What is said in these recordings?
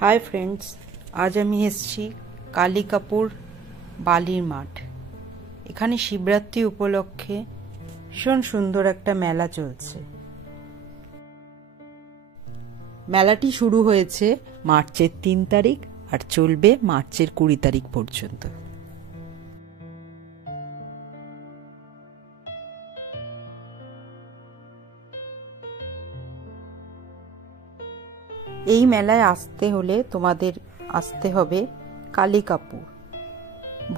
Hi friends, आज আমি এসেছি কালিকাপুর বালির মাঠ। এখানে শিবরাত্রি উপলক্ষে ভীষণ সুন্দর একটা মেলা চলছে। মেলাটি শুরু হয়েছে মার্চের ৩ তারিখ আর চলবে মার্চের ২০ তারিখ পর্যন্ত। এই মেলায় আসতে হলে তোমাদের আসতে হবে কালিকাপুর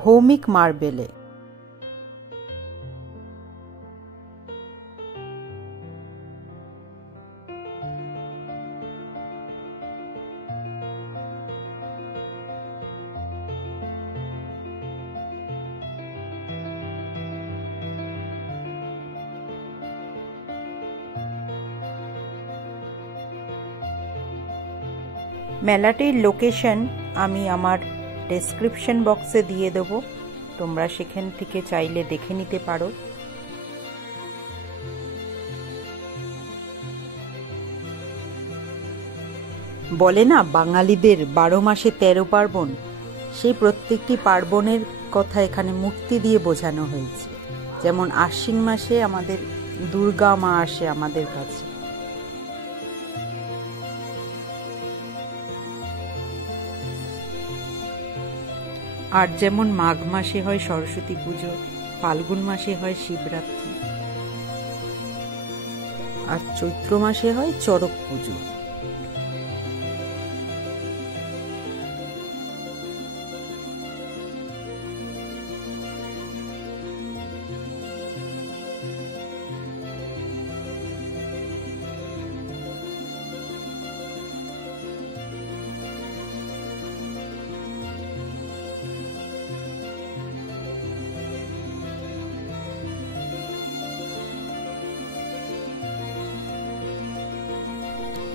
ভৌমিক মার্বেলে। মেলাটির লোকেশন আমি আমার ডেসক্রিপশন বক্সে দিয়ে দেব, তোমরা সেখান থেকে চাইলে দেখে নিতে পারো। বলে না বাঙালিদের ১২ মাসে ১৩ পার্বণ, সেই প্রত্যেকটি পার্বণের কথা এখানে মূর্তি দিয়ে বোঝানো হয়েছে। যেমন আশ্বিন মাসে আমাদের দুর্গা মা আসে আমাদের কাছে, আর যেমন মাঘ মাসে হয় সরস্বতী পুজো, ফাল্গুন মাসে হয় শিবরাত্রি, আর চৈত্র মাসে হয় চড়ক পুজো।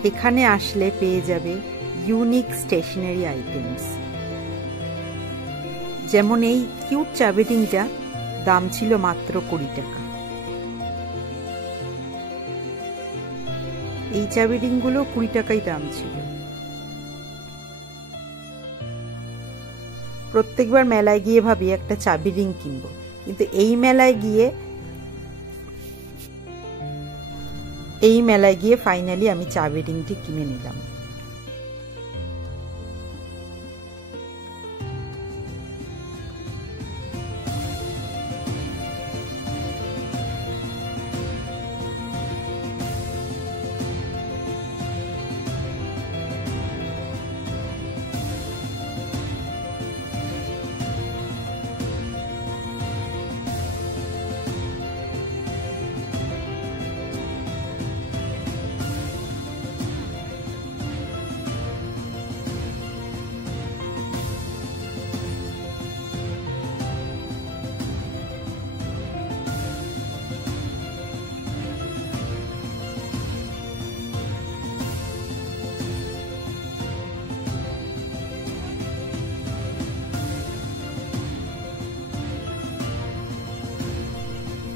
এখানে আসলে পেয়ে যাবে ইউনিক স্টেশনারি আইটেমস, যেমন এই কিউট চাবিরিংটা দাম ছিল মাত্র ২০ টাকা। এই চাবিরিংগুলো ২০ টাকাই দাম ছিল। প্রত্যেকবার মেলায় গিয়ে ভাবি একটা চাবিরিং কিনবো, কিন্তু এই মেলায় গিয়ে ফাইনালি আমি চাবিরিংটি কিনে নিলাম।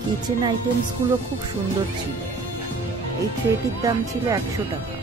কিচেন আইটেমসগুলো খুব সুন্দর ছিল। এই ট্রেটির দাম ছিল ১০০ টাকা।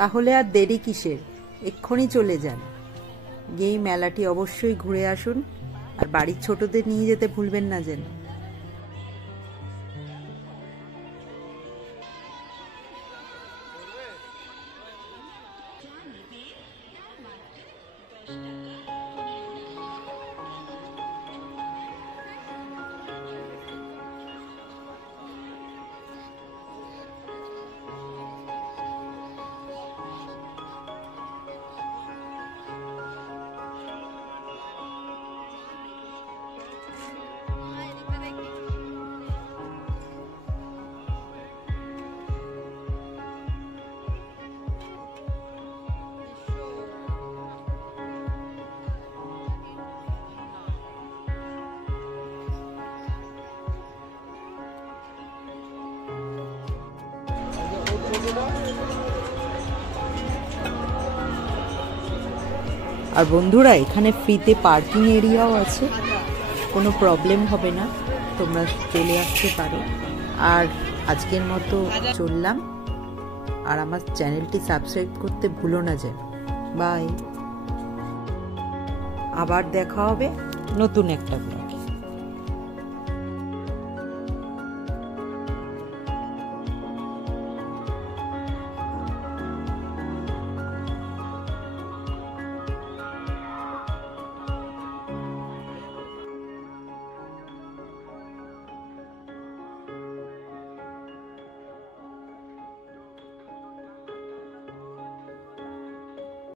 তাহলে আর দেরি কিসের, এক্ষুনি চলে যান। গিয়ে মেলাটি অবশ্যই ঘুরে আসুন, আর বাড়ির ছোটদের নিয়ে যেতে ভুলবেন না যেন। আর বন্ধুরা, এখানে ফ্রিতে পার্কিং এরিয়াও আছে, কোনো প্রবলেম হবে না, তোমরা চলে আসতে পারো। আর আজকের মতো চললাম, আর আমার চ্যানেলটি সাবস্ক্রাইব করতে ভুলো না যেন। বাই, আবার দেখা হবে নতুন একটা।